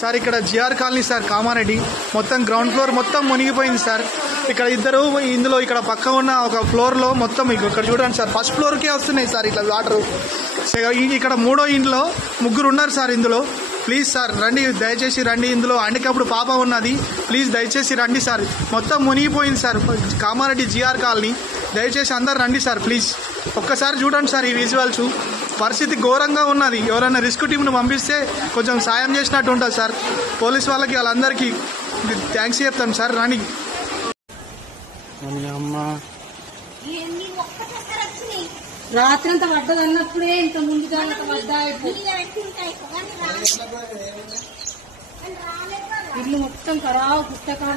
Sir ఇక్కడ GR colony sir Kamareddy మొత్తం ground floor మొత్తం మునిగిపోయింది సార్. ఇక్కడ ఇద్దరు ఇందులో ఇక్కడ పక్క ఉన్న ఒక ఫ్లోర్ లో మొత్తం ఇక్కడ చూడండి సార్, ఫస్ట్ ఫ్లోర్ కే వస్తున్నాయి సార్ ఇట్లా వాటర్. ఇక్కడ మూడో ఇంట్లో ముగ్గురు ఉన్నారు సార్ ఇందులో. ప్లీజ్ సార్ రండి, దయచేసి రండి. ఇందులో హ్యాండిక్యాప్డ్ పాప ఉన్నది, ప్లీజ్ దయచేసి రండి సార్. మొత్తం మునిగిపోయింది సార్ కామారెడ్డి జిఆర్ కాలనీ. దయచేసి అందరు రండి సార్ ప్లీజ్. ఒక్కసారి చూడండి సార్ ఈ విజువల్స్, పరిస్థితి ఘోరంగా ఉన్నది. ఎవరైనా రిస్క్ టీంను పంపిస్తే కొంచెం సాయం చేసినట్టు ఉంటుంది సార్. పోలీస్ వాళ్ళకి వాళ్ళందరికీ థ్యాంక్స్ చెప్తాను సార్. రండి. రాత్రి అంతా పడ్డది అన్నప్పుడే ఇంత ముందుగా పడ్డా ఇల్లు మొత్తం ఖరాబ్, పుస్తకాలు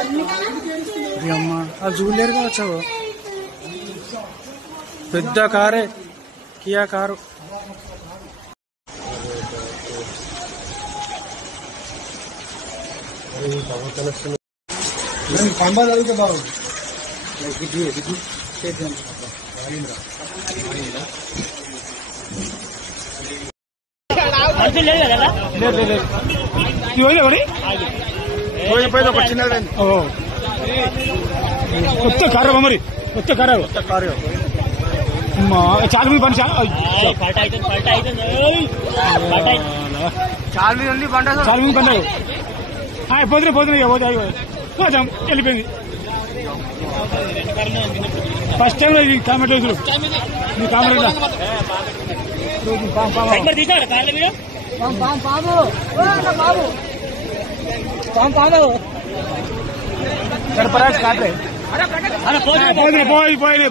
అన్ని చూడలేరు కావచ్చు. పెద్ద కారే, కియా కారు. పంబా చదివితే బాగుంది. కొత్త కారు మరి, కొత్త కారు చాలు మీ పని చాలు మీ పని పోతున్నాయి కొంచెం వెళ్ళిపోయింది. ఫస్ట్ టైం ఇది కామెంట్ రోజులు మీ కామెంట్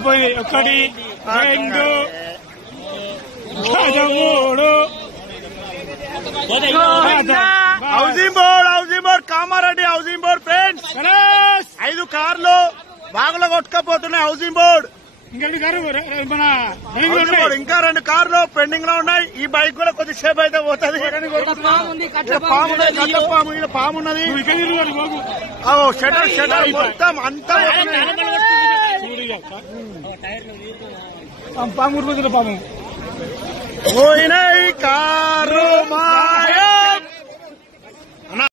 పోయి ఒకటి రెండు మూడు. Housing board Kamareddy housing board friends, 5 కార్లు బాగులో కొట్టుకపోతున్నాయి. హౌసింగ్ బోర్డ్ ఇంకా ఇంకా 2 కార్లు పెండింగ్ లో ఉన్నాయి. ఈ బైక్ కూడా కొద్దిసేపు అయితే పోతుంది. పాము ఉన్నది, షటర్ మొత్తం అంతా పాము పాము పోయినాయి కారు మా